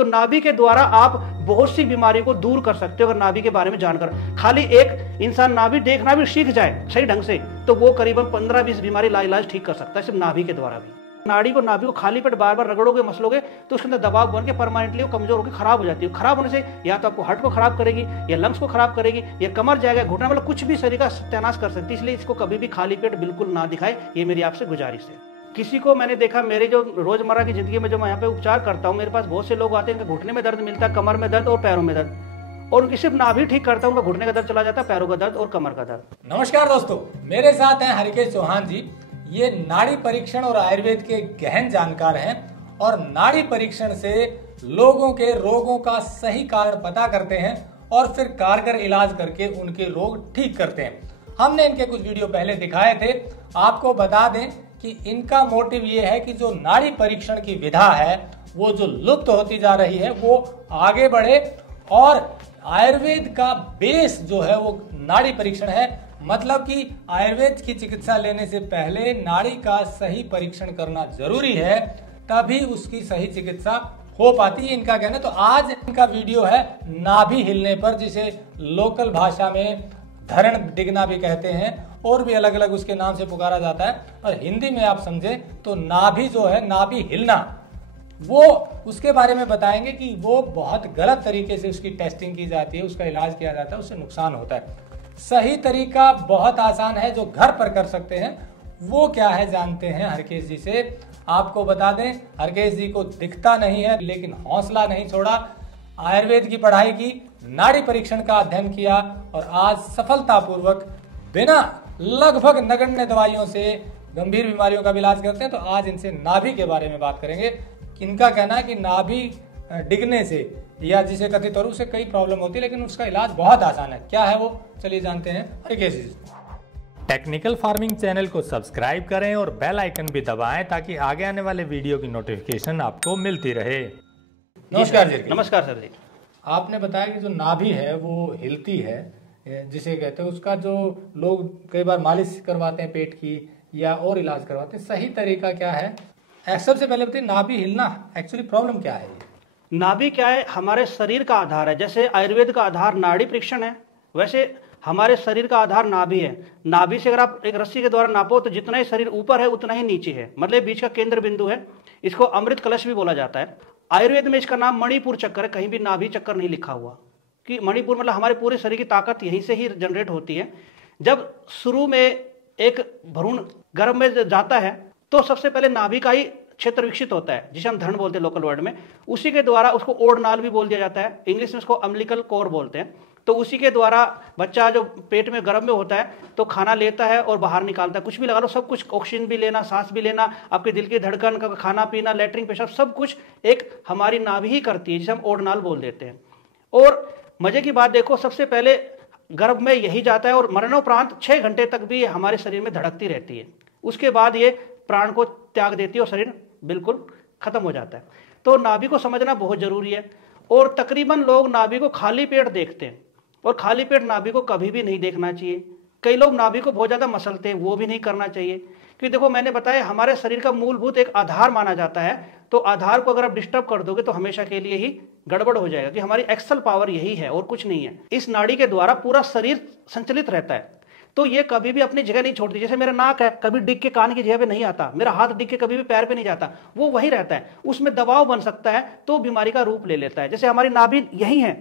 तो नाभि के द्वारा आप बहुत सी बीमारियों को दूर कर सकते हो। अगर नाभि के बारे में जानकर खाली एक इंसान नाभि देखना भी सीख जाए सही ढंग से, तो वो करीबन 15-20 बीमारी लाइलाज ठीक कर सकता है सिर्फ नाभि के द्वारा भी। नाभि को खाली पेट बार बार रगड़ोगे मसलोगे तो उसके अंदर दबाव बन के परमानेंटली वो कमजोर होकर खराब हो जाती है। खराब होने से या तो आपको हार्ट को खराब करेगी, या लंग्स को खराब करेगी, या कमर जाएगा, घुटना, मतलब कुछ भी शरीर का सत्यानाश कर सकती है। इसलिए इसको कभी भी खाली पेट बिल्कुल ना दिखाए, ये मेरी आपसे गुजारिश है। किसी को मैंने देखा, मेरे जो रोजमर्रा की जिंदगी में जो मैं यहाँ पे उपचार करता हूँ, मेरे पास बहुत से लोग आते हैं, इनके घुटने में दर्द मिलता है, कमर में दर्द और पैरों में दर्द, और उनकी सिर्फ नाभि ठीक करता हूँ, उनका घुटने का दर्द चला जाता है, पैरों का दर्द और कमर का दर्द। नमस्कार दोस्तों, मेरे साथ हैं हरिकेश चौहान जी। ये नाड़ी परीक्षण और आयुर्वेद के गहन जानकार हैं और नाड़ी परीक्षण से लोगों के रोगों का सही कारण पता करते हैं और फिर कारगर इलाज करके उनके रोग ठीक करते हैं। हमने इनके कुछ वीडियो पहले दिखाए थे। आपको बता दें कि इनका मोटिव ये है कि जो नाड़ी परीक्षण की विधा है वो जो लुप्त होती जा रही है वो आगे बढ़े, और आयुर्वेद का बेस जो है वो नाड़ी परीक्षण है। मतलब कि आयुर्वेद की चिकित्सा लेने से पहले नाड़ी का सही परीक्षण करना जरूरी है, तभी उसकी सही चिकित्सा हो पाती है, इनका कहना। तो आज इनका वीडियो है नाभि हिलने पर, जिसे लोकल भाषा में धरण डिगना भी कहते हैं और भी अलग अलग उसके नाम से पुकारा जाता है। और हिंदी में आप समझे तो नाभि जो है, नाभि हिलना, वो उसके बारे में बताएंगे कि वो बहुत गलत तरीके से उसकी टेस्टिंग की जाती है, उसका इलाज किया जाता है, उससे नुकसान होता है। सही तरीका बहुत आसान है जो घर पर कर सकते हैं, वो क्या है जानते हैं हरकेश जी से। आपको बता दें, हरकेश जी को दिखता नहीं है लेकिन हौसला नहीं छोड़ा। आयुर्वेद की पढ़ाई की, नाड़ी परीक्षण का अध्ययन किया और आज सफलतापूर्वक बिना लगभग नगण्य दवाइयों से गंभीर बीमारियों का इलाज करते हैं। तो आज इनसे नाभि के बारे में बात करेंगे। इनका कहना है कि नाभि डिगने से, या जिसे कथित तौर से कई प्रॉब्लम होती है, लेकिन उसका इलाज बहुत आसान है। क्या है वो, चलिए जानते हैं हरकेश जी। टेक्निकल फार्मिंग चैनल को सब्सक्राइब करें और बेल आइकन भी दबाएं ताकि आगे आने वाले वीडियो की नोटिफिकेशन आपको मिलती रहे। नमस्कार जी। नमस्कार सर जी। आपने बताया कि जो नाभि है वो हिलती है, जिसे कहते हैं, उसका जो लोग कई बार मालिश करवाते हैं पेट की या और इलाज करवाते हैं, सही तरीका क्या है? सबसे पहले बताइए, नाभि हिलना एक्चुअली प्रॉब्लम क्या है? नाभि क्या है? हमारे शरीर का आधार है। जैसे आयुर्वेद का आधार नाड़ी परीक्षण है, वैसे हमारे शरीर का आधार नाभि है। नाभि से अगर आप एक रस्सी के द्वारा नापो तो जितना ही शरीर ऊपर है उतना ही नीचे है, मतलब बीच का केंद्र बिंदु है। इसको अमृत कलश भी बोला जाता है। आयुर्वेद में इसका नाम मणिपुर चक्कर है, कहीं भी नाभि चक्कर नहीं लिखा हुआ। कि मणिपुर मतलब हमारे पूरे शरीर की ताकत यहीं से ही जनरेट होती है। जब शुरू में एक भ्रूण गर्भ में जाता है तो सबसे पहले नाभि का ही क्षेत्र विकसित होता है, जिसे हम धरण बोलते हैं लोकल वर्ड में। उसी के द्वारा उसको ओढ़नाल भी बोल दिया जाता है, इंग्लिश में उसको अम्बिलिकल कोर बोलते हैं। तो उसी के द्वारा बच्चा जो पेट में गर्भ में होता है तो खाना लेता है और बाहर निकालता है। कुछ भी लगा लो, सब कुछ, ऑक्सीजन भी लेना, सांस भी लेना, आपके दिल की धड़कन का, खाना पीना, लेटरिन, पेशाब, सब कुछ एक हमारी नाभि ही करती है, जिसे हम ओढ़नाल बोल देते हैं। और मजे की बात देखो, सबसे पहले गर्भ में यही जाता है और मरणोपरांत 6 घंटे तक भी हमारे शरीर में धड़कती रहती है। उसके बाद ये प्राण को त्याग देती है और शरीर बिल्कुल खत्म हो जाता है। तो नाभि को समझना बहुत जरूरी है। और तकरीबन लोग नाभि को खाली पेट देखते हैं, और खाली पेट नाभि को कभी भी नहीं देखना चाहिए। कई लोग नाभि को बहुत ज्यादा मसलते हैं, वो भी नहीं करना चाहिए। क्योंकि देखो, मैंने बताया हमारे शरीर का मूलभूत एक आधार माना जाता है, तो आधार को अगर आप डिस्टर्ब कर दोगे तो हमेशा के लिए ही गड़बड़ हो जाएगा। कि हमारी एक्सल पावर यही है और कुछ नहीं है। इस नाड़ी के द्वारा पूरा शरीर संचालित रहता है, तो ये कभी भी अपनी जगह नहीं छोड़ती। जैसे मेरा नाक है, कभी डिग के कान की जगह पे नहीं आता, मेरा हाथ डिग के कभी भी पैर पे नहीं जाता, वो वही रहता है। उसमें दबाव बन सकता है तो बीमारी का रूप ले लेता है। जैसे हमारी नाभि यही है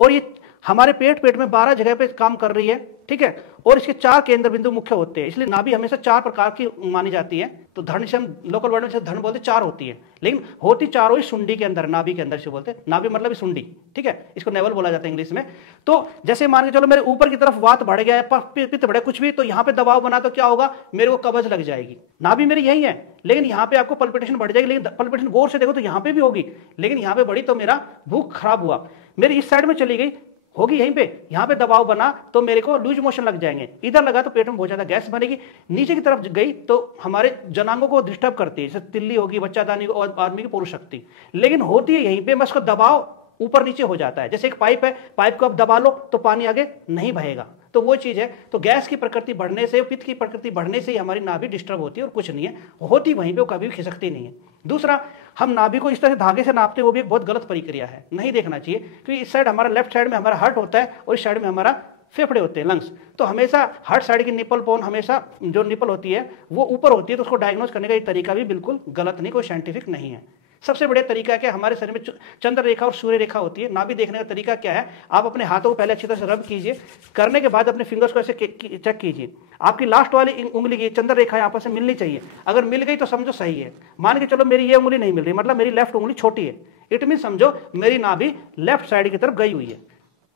और ये हमारे पेट में 12 जगह पे काम कर रही है, ठीक है। और इसके 4 केंद्र बिंदु मुख्य होते हैं, इसलिए नाभि हमेशा 4 प्रकार की मानी जाती है। तो धड़ से हम लोकल वर्ड में धड़ बोलते 4 होती है, लेकिन होती चारों ही सुंडी के अंदर, नाभि के अंदर से बोलते हैं। नाभि मतलब सुंडी, ठीक है, इसको नेवल बोला जाता है इंग्लिश में। तो जैसे मान के चलो मेरे ऊपर की तरफ वात बढ़ गया है, पित्त बढ़े, कुछ भी, तो यहाँ पे दबाव बना तो क्या होगा, मेरे को कब्ज लग जाएगी। नाभि मेरी यही है, लेकिन यहाँ पे आपको पल्पिटेशन बढ़ जाएगी। लेकिन पल्पिटेशन गौर से देखो तो यहाँ पे भी होगी, लेकिन यहाँ पे बढ़ी तो मेरा भूख खराब हुआ। मेरी इस साइड में चली गई, होगी यहीं पे, यहाँ पे दबाव बना तो मेरे को लूज मोशन लग जाएंगे। इधर लगा तो पेट में बहुत ज्यादा गैस बनेगी। नीचे की तरफ गई तो हमारे जनांगों को डिस्टर्ब करती है, जैसे तिल्ली होगी, बच्चादानी और आदमी की पुरुष शक्ति। लेकिन होती है यहीं पे, बस उसका दबाव ऊपर नीचे हो जाता है। जैसे एक पाइप है, पाइप को आप दबा लो तो पानी आगे नहीं बहेगा, तो वो चीज है। तो गैस की प्रकृति बढ़ने से, पित्त की प्रकृति बढ़ने से ही हमारी नाभि डिस्टर्ब होती है और कुछ नहीं है। होती वहीं पे, वो कभी भी खिसकती नहीं है। दूसरा, हम नाभि को इस तरह से धागे से नापते हैं, वो भी एक बहुत गलत प्रक्रिया है, नहीं देखना चाहिए। क्योंकि इस साइड हमारा लेफ्ट साइड में हमारा हार्ट होता है और इस साइड में हमारा फेफड़े होते हैं, लंग्स। तो हमेशा हार्ट साइड की निपल पोन, हमेशा जो निपल होती है वो ऊपर होती है, तो उसको डायग्नोज करने का ये तरीका भी बिल्कुल गलत नहीं, कोई साइंटिफिक नहीं है। सबसे बढ़िया तरीका क्या है, हमारे शरीर में चंद्र रेखा और सूर्य रेखा होती है। नाभि देखने का तरीका क्या है, आप अपने हाथों को पहले अच्छी तरह से रब कीजिए, करने के बाद अपने फिंगर्स को ऐसे चेक कीजिए। आपकी लास्ट वाली उंगली की चंद्र रेखा यहाँ पर से मिलनी चाहिए, अगर मिल गई तो समझो सही है। मान के चलो मेरी ये उंगली नहीं मिल रही, मतलब मेरी लेफ्ट उंगली छोटी है, इट मीन समझो मेरी नाभि लेफ्ट साइड की तरफ गई हुई है,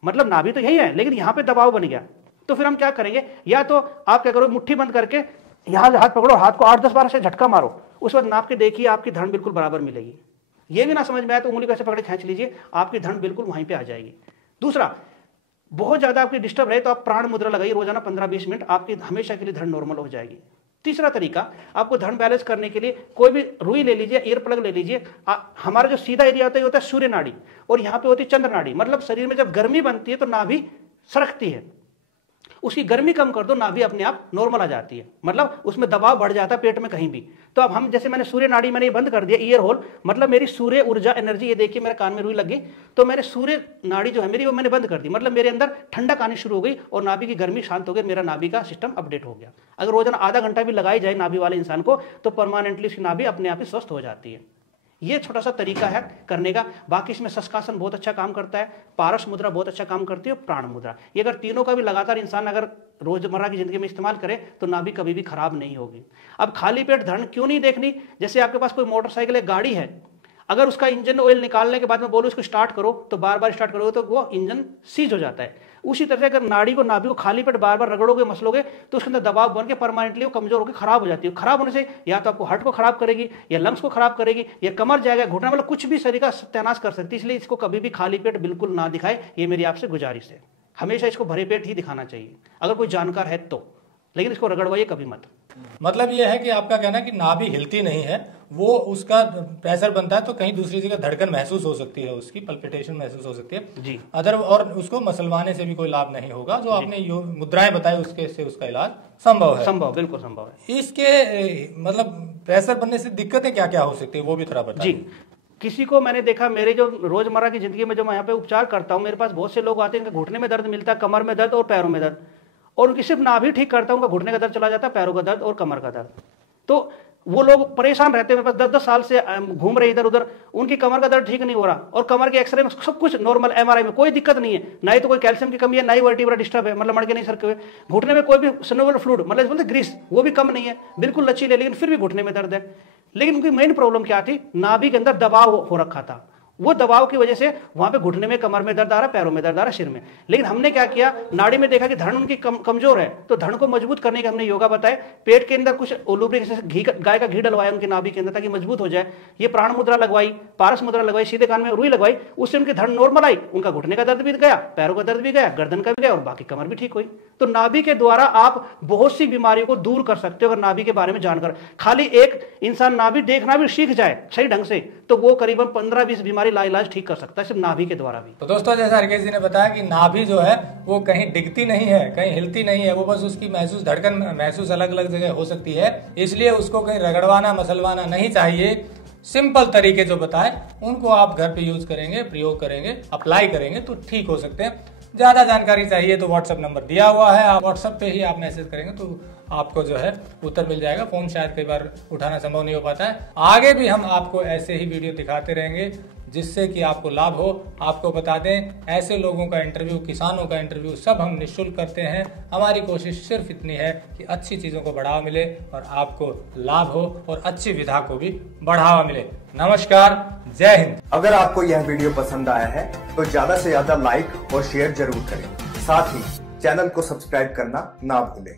मतलब नाभि तो यही है लेकिन यहाँ पे दबाव बन गया। तो फिर हम क्या करेंगे, या तो आप क्या करो, मुट्ठी बंद करके यहाँ हाथ पकड़ो, हाथ को 8-10 बार से झटका मारो, उस वक्त नाप के देखिए आपकी धड़ बिल्कुल बराबर मिलेगी। ये भी ना समझ में आया तो उंगली को ऐसे पकड़ खींच लीजिए, आपकी धड़ बिल्कुल वहीं पे आ जाएगी। दूसरा, बहुत ज्यादा आपकी डिस्टर्ब रहे तो आप प्राण मुद्रा लगाइए रोजाना 15-20 मिनट, आपकी हमेशा के लिए धड़ नॉर्मल हो जाएगी। तीसरा तरीका, आपको धड़ बैलेंस करने के लिए कोई भी रुई ले लीजिए, ईयर प्लग ले लीजिए। हमारा जो सीधा एरिया होता है सूर्य नाड़ी, और यहाँ पे होती है चंद्र नाड़ी। मतलब शरीर में जब गर्मी बनती है तो नाभि सरकती है, उसकी गर्मी कम कर दो, नाभि अपने आप नॉर्मल आ जाती है, मतलब उसमें दबाव बढ़ जाता है पेट में कहीं भी। तो अब हम जैसे मैंने सूर्य नाड़ी मैंने ये बंद कर दिया, ईयर होल, मतलब मेरी सूर्य ऊर्जा एनर्जी, ये देखिए मेरे कान में रुई लगी, तो मैंने सूर्य नाड़ी जो है मेरी वो मैंने बंद कर दी, मतलब मेरे अंदर ठंडक आनी शुरू हो गई और नाभि की गर्मी शांत हो गई, मेरा नाभि का सिस्टम अपडेट हो गया। अगर रोजाना आधा घंटा भी लगाई जाए नाभि वाले इंसान को तो परमानेंटली उसकी नाभि अपने आप ही स्वस्थ हो जाती है। ये छोटा सा तरीका है करने का। बाकी इसमें शस्कासन बहुत अच्छा काम करता है, पारस मुद्रा बहुत अच्छा काम करती है, प्राण मुद्रा। ये अगर तीनों का भी लगातार इंसान अगर रोजमर्रा की जिंदगी में इस्तेमाल करे तो नाभि कभी भी खराब नहीं होगी। अब खाली पेट धड़ क्यों नहीं देखनी, जैसे आपके पास कोई मोटरसाइकिल है, गाड़ी है, अगर उसका इंजन ऑयल निकालने के बाद में बोलो इसको स्टार्ट करो तो बार बार स्टार्ट करोगे तो वो इंजन सीज हो जाता है। उसी तरह से अगर नाड़ी को नाभि को खाली पेट बार बार रगड़ोगे मसलोगे तो उसके अंदर दबाव बन के परमानेंटली वो कमजोर होकर खराब हो जाती है। खराब होने से या तो आपको हार्ट को खराब करेगी, या लंग्स को खराब करेगी, या कमर जाएगा, घुटना, मतलब कुछ भी शरीर का सत्यानाश कर सकती है। इसलिए इसको कभी भी खाली पेट बिल्कुल ना दिखाए, ये मेरी आपसे गुजारिश है। हमेशा इसको भरे पेट ही दिखाना चाहिए अगर कोई जानकार है तो, लेकिन इसको रगड़वाइए कभी मत। मतलब ये है कि आपका कहना है कि नाभि हिलती नहीं है, वो उसका प्रेशर बनता है तो कहीं दूसरी जगह धड़कन महसूस हो सकती है, उसकी पल्पिटेशन महसूस हो सकती है जी। अदर और उसको मसलवाने से भी कोई लाभ नहीं होगा। जो आपने मुद्राएं बताई उसके से उसका इलाज संभव है। संभव, बिल्कुल संभव है। इसके मतलब प्रेशर बनने से दिक्कतें क्या क्या हो सकती है वो भी थोड़ा बताइए। जी, किसी को मैंने देखा, मेरे जो रोजमर्रा की जिंदगी में जो मैं यहाँ पे उपचार करता हूँ, मेरे पास बहुत से लोग आते हैं, घुटने में दर्द मिलता है, कमर में दर्द और पैरों में दर्द, और उनकी सिर्फ नाभि ठीक करता हूँ, उनका घुटने का दर्द चला जाता है, पैरों का दर्द और कमर का दर्द। तो वो लोग परेशान रहते हैं, मेरे पास 10-10 साल से घूम रहे इधर उधर, उनकी कमर का दर्द ठीक नहीं हो रहा, और कमर के एक्सरे में सब कुछ नॉर्मल, एमआरआई में कोई दिक्कत नहीं है, ना ही तो कोई कैल्शियम की कमी है, ना ही वर्टिब्रा डिस्टर्ब है, मतलब मड़के नहीं सरके हुए। घुटने में कोई भी सिनोवियल फ्लूइड, मतलब बोलते ग्रीस, वो भी कम नहीं है, बिल्कुल लचीले, लेकिन फिर भी घुटने में दर्द है। लेकिन उनकी मेन प्रॉब्लम क्या थी, नाभि के अंदर दबाव हो रखा था, वो दबाव की वजह से वहां पे घुटने में, कमर में दर्द आ रहा, पैरों में दर्द आ रहा, सिर में। लेकिन हमने क्या किया, नाड़ी में देखा कि धड़ उनकी कमजोर है, तो धड़ को मजबूत करने के हमने योगा बताए। पेट के अंदर कुछ लुब्रिकेशन, घी, गाय का घी डलवाया उनकी नाभि के अंदर ताकि मजबूत हो जाए। ये प्राण मुद्रा लगवाई, पारस मुद्रा लगवाई, सीधे कान में रुई लगवाई, उससे उनकी धड़ नॉर्मल आई, उनका घुटने का दर्द भी गया, पैरों का दर्द भी गया, गर्दन का भी गया, और बाकी कमर भी ठीक हुई। तो नाभि के द्वारा आप बहुत सी बीमारियों को दूर कर सकते हो अगर नाभि के बारे में जानकर। खाली एक इंसान नाभि देखना भी सीख जाए सही ढंग से तो वो करीबन 15-20 बीमारी लाइलाज ठीक कर सकता है सिर्फ नाभि के द्वारा भी। तो दोस्तों, जैसा हरकेश जी ने बताया कि नाभि जो है वो कहीं डिगती नहीं है, कहीं हिलती नहीं है, वो बस उसकी महसूस, धड़कन महसूस अलग अलग जगह हो सकती है, इसलिए उसको कहीं रगड़वाना मसलवाना नहीं चाहिए। सिंपल तरीके जो बताए उनको आप घर पे यूज करेंगे, प्रयोग करेंगे, अप्लाई करेंगे तो ठीक हो सकते हैं। ज्यादा जानकारी चाहिए तो व्हाट्सएप नंबर दिया हुआ है, आप व्हाट्सएप पे ही आप मैसेज करेंगे तो आपको जो है उत्तर मिल जाएगा। फोन शायद कई बार उठाना संभव नहीं हो पाता है। आगे भी हम आपको ऐसे ही वीडियो दिखाते रहेंगे जिससे कि आपको लाभ हो। आपको बता दें, ऐसे लोगों का इंटरव्यू, किसानों का इंटरव्यू सब हम निःशुल्क करते हैं। हमारी कोशिश सिर्फ इतनी है कि अच्छी चीजों को बढ़ावा मिले और आपको लाभ हो और अच्छी विधा को भी बढ़ावा मिले। नमस्कार, जय हिंद। अगर आपको यह वीडियो पसंद आया है तो ज्यादा से ज्यादा लाइक और शेयर जरूर करें। साथ ही चैनल को सब्सक्राइब करना ना भूलें।